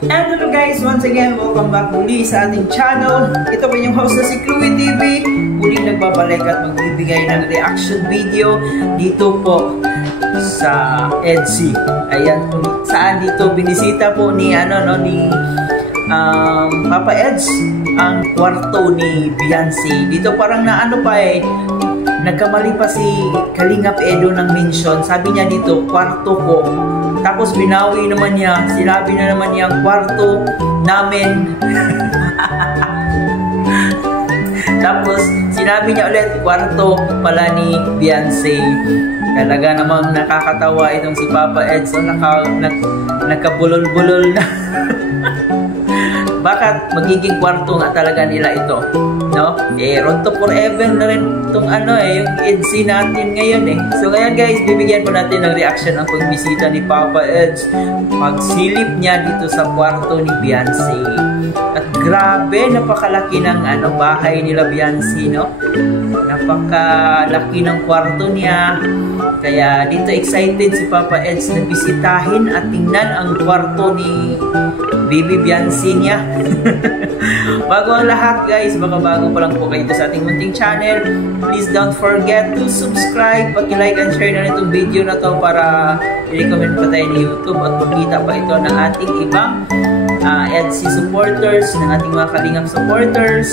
And hello guys, once again, welcome back muli sa ating channel. Ito po yung host na si Chloe TV. Muling nagbabalik at magbibigay ng reaction video dito po sa EDC. Ayan po, saan dito binisita po ni Papa Eds ang kwarto ni Beyonce. Dito parang nagkamali pa si Kalingap Edo ng mention. Sabi niya dito, kwarto ko. Tapos binawi naman niya, sinabi na naman niya ang kwarto namin. Tapos sinabi niya ulit, kwarto pala ni Beyonce. Talaga namang nakakatawa itong si Papa Eds. So, nagkabulol-bulol na. Bakit magiging kwarto nga talaga nila ito, no? Road to Forever na rin itong yung EDC natin ngayon So ngayon guys, bibigyan po natin ng reaction ang pagbisita ni Papa Eds. Pagsilip niya dito sa kwarto ni Beyonce. At grabe, napakalaki ng bahay nila Beyonce, no? Napakalaki ng kwarto niya. Kaya dito excited si Papa Eds na bisitahin at tingnan ang kwarto ni Baby Beyonce niya. Bago ang lahat guys, baka bago pa lang po kayo sa ating munting channel, please don't forget to subscribe, paki-like and share na itong video na to para i-recommend pa tayo ni YouTube at makita pa ito ng ating ibang EDC supporters, ng ating mga Kalingap supporters.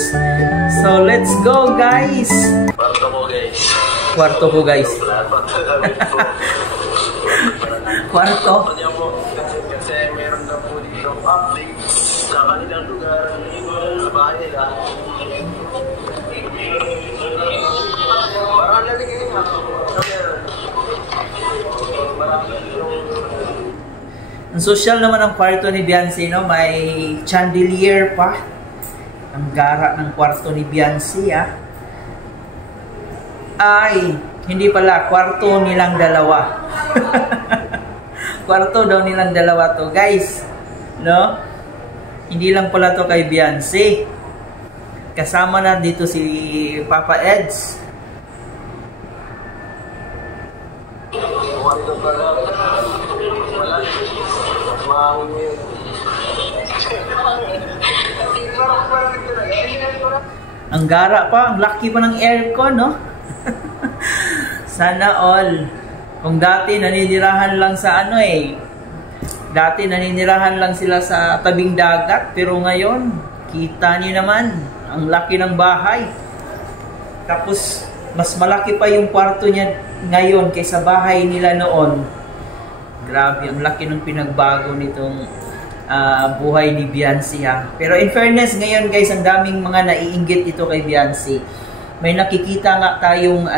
So let's go guys! Kwarto ko guys. Kwarto ko guys. Kwarto? Kasi meron na po dito public sa kanilang lugar, sa bahay nila. Parang lalagay nga. Ang social naman ang kwarto ni Beyonce, no? May chandelier pa. Ang gara ng kwarto ni Beyonce, Ay, hindi pala. Kwarto nilang dalawa. Kwarto daw nilang dalawa to, guys. No? Hindi lang pala to kay Beyonce. Kasama na dito si Papa Eds. Ang gara pa, ang laki pa ng aircon, no? Sana all. Kung dati naninirahan lang sa dati naninirahan lang sila sa tabing dagat, pero ngayon, kita niyo naman, ang laki ng bahay. Tapos, mas malaki pa yung kwarto niya ngayon kaysa bahay nila noon. Grabe, ang laki ng pinagbago nitong buhay ni Beyonce, Pero in fairness, ngayon guys, ang daming mga naiinggit ito kay Beyonce. May nakikita nga tayong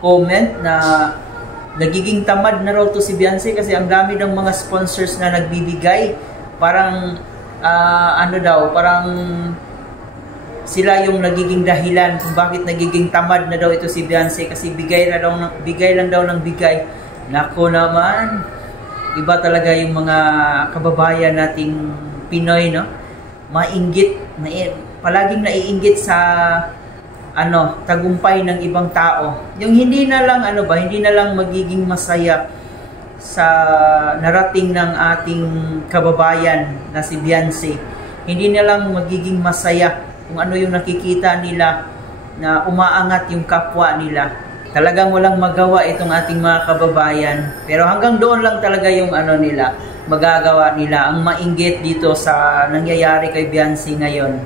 comment na nagiging tamad na raw to si Beyonce kasi ang dami ng mga sponsors na nagbibigay. Parang parang sila yung nagiging dahilan kung bakit nagiging tamad na daw ito si Beyonce kasi bigay lang daw ng bigay. Nako naman, iba talaga yung mga kababayan nating Pinoy, no? Mainggit, palaging naiinggit sa tagumpay ng ibang tao. Yung hindi na lang hindi na lang magiging masaya sa narating ng ating kababayan na si Beyonce. Hindi na lang magiging masaya kung ano yung nakikita nila na umaangat yung kapwa nila. Talagang walang magawa itong ating mga kababayan. Pero hanggang doon lang talaga yung nila, magagawa nila ang mainggit dito sa nangyayari kay Beyonce ngayon.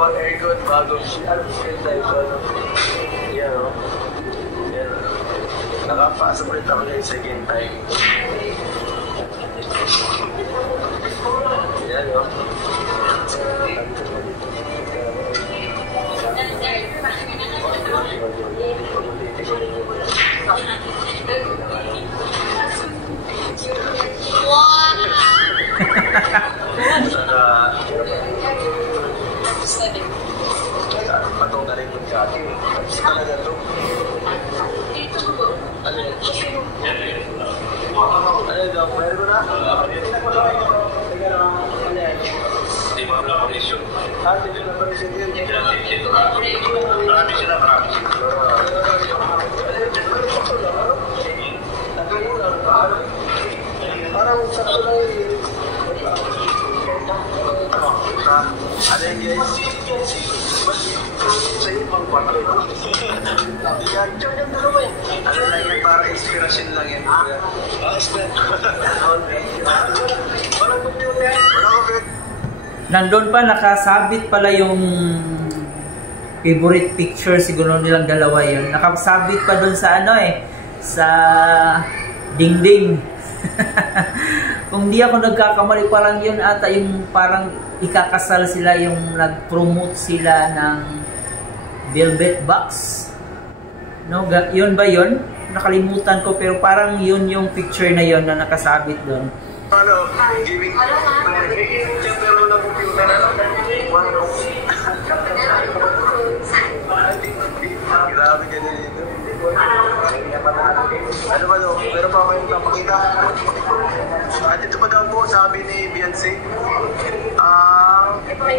Very good, bago siya. Nakapasa ulit ako yung second time. Yan, no? Patong na rin yung kaki. Kasi talaga ito. Ano yun? Ano yun? Meron ko na? Hindi na ko lang. Ano yan? appreciation. Attitude appreciation yun. Marami sila. Parang sakto lang yun. Ano yun guys? Sa iyo pang kwarto. Yan, dyan dalawa eh. Ano lang yan, parang inspiration lang yan. Walang computer. Nandun pa, nakasabit pala yung favorite picture siguro nilang dalawa yun. Nakasabit pa dun sa ano eh, sa dingding. Kung di ako nagkakamali, parang yun ata yung parang ikakasal sila, yung nag-promote sila ng velvet box. No, yun ba yun? Nakalimutan ko, pero parang yun yung picture na yun na nakasabit doon. Ano, giving pero na computer na grabe ganyan dito. Ano ba no? Pero pa ako yung napakita. At ito pa daw po, sabi ni Beyonce. Ay,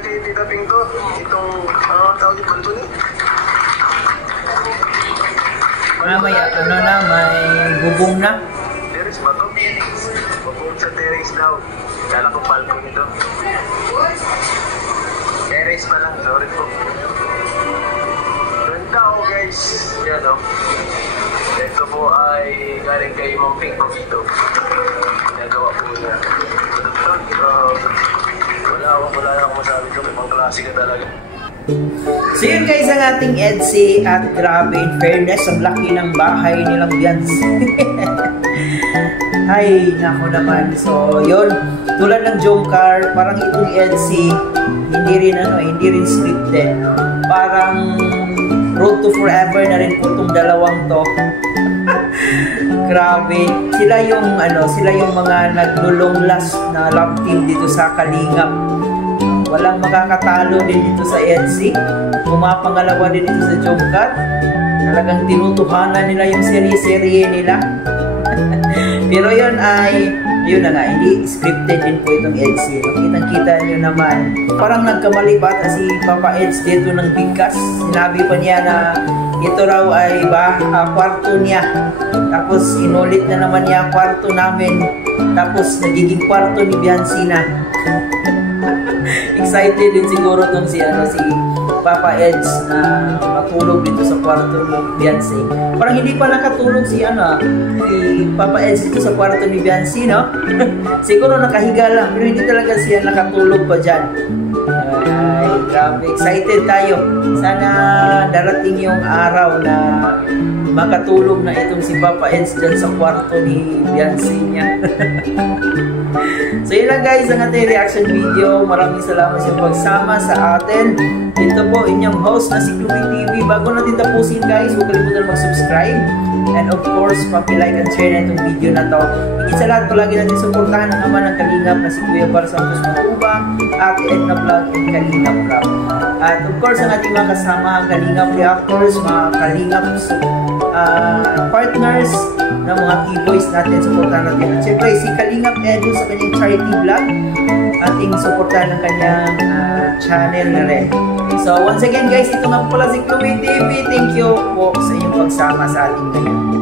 kayo Tita Ping to. Itong, tawag yung balto ni? May ano na, may bubong na. Terrace ba to? Bubong sa terrace daw. Kala ko balko nito. Terrace pa lang, sorry po. Tao guys, yan o. Ito po ay galing kay Ma'am Pink Pavito. Ginagawa po niya. Wala na akong masabi ko. Ibang klase ka talaga. So yun guys ang ating EDSI at grabe, in fairness, ang laki ng bahay nilang Beyonce. Ay, nako naman. So yun, tulad ng Jomcar, parang itong EDSI, hindi rin scripted. Parang Road to Forever na rin po itong dalawang to. Grabe. Sila yung mga naglulong last na love team dito sa Kalingap. Walang makakatalo din dito sa EDSI. Pumapangalawa din dito sa Jomcar. Talagang tinutuhanan nila yung serye-serye nila. Pero yun na nga, hindi scripted din po itong EDSI. Kitang-kita nyo naman. Parang nagkamali bata si Papa Eds dito ng bigkas. Sinabi pa niya na ito raw ay kwarto niya. Tapos inulit na naman niya kwarto namin. Tapos nagiging kwarto ni Beyonce na. Excited din siguro tong si Papa Eds na matulog dito sa kwarto ni Beyonce. Parang hindi pa nakatulog si Papa Eds dito sa kwarto ni Beyonce, no? Siguro nakahiga lang, pero hindi talaga siya nakatulog pa dyan. Ay, grabe. Excited tayo. Sana darating yung araw na makatulog na itong si Papa Eds dyan sa kwarto ni Beyonce niya. So yun lang guys ang ating reaction video. Maraming salamat sa pagsama sa atin. Ito po inyong host na si Chloe TV. Bago natin tapusin guys, huwag kalimutan mag-subscribe. And of course, paki-like and share na itong video na to. Higit sa lahat, palagi natin suportahan ang ama ng Kalingap na si Kuya Bar Santos Matubang, Ate Edna Vlog, and Kalingap Rap. At of course, ang ating mga kasama, Kalingap Reactors, mga Kalingap partners ng mga keyboys natin, suportahan natin. At syempre, si Kalingap Edu sa kanyang charity vlog, ating suportahan ng kanyang channel na rin. So, once again guys, ito nga pala si Chloe TV. Thank you po sa inyong pagsama sa ating ngayon.